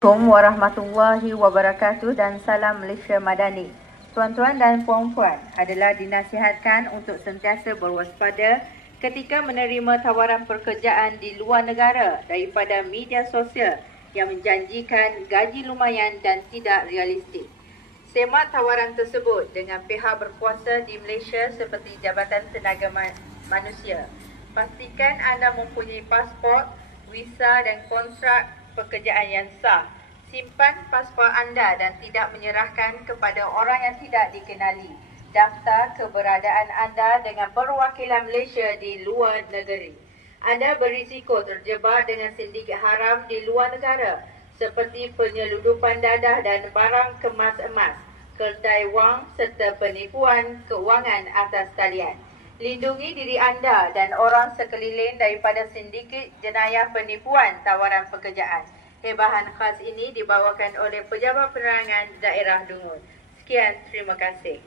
Assalamualaikum warahmatullahi wabarakatuh dan salam Malaysia Madani. Tuan-tuan dan puan-puan adalah dinasihatkan untuk sentiasa berwaspada ketika menerima tawaran pekerjaan di luar negara daripada media sosial yang menjanjikan gaji lumayan dan tidak realistik. Semak tawaran tersebut dengan pihak berkuasa di Malaysia seperti Jabatan Tenaga Manusia. Pastikan anda mempunyai pasport, visa dan kontrak pekerjaan yang sah. Simpan pasport anda dan tidak menyerahkan kepada orang yang tidak dikenali. Daftar keberadaan anda dengan perwakilan Malaysia di luar negeri. Anda berisiko terjebak dengan sindiket haram di luar negara seperti penyeludupan dadah dan barang kemas emas, kertai wang serta penipuan keuangan atas talian. Lindungi diri anda dan orang sekeliling daripada sindiket jenayah penipuan tawaran pekerjaan. Hebahan khas ini dibawakan oleh Pejabat Penerangan Daerah Dungun. Sekian, terima kasih.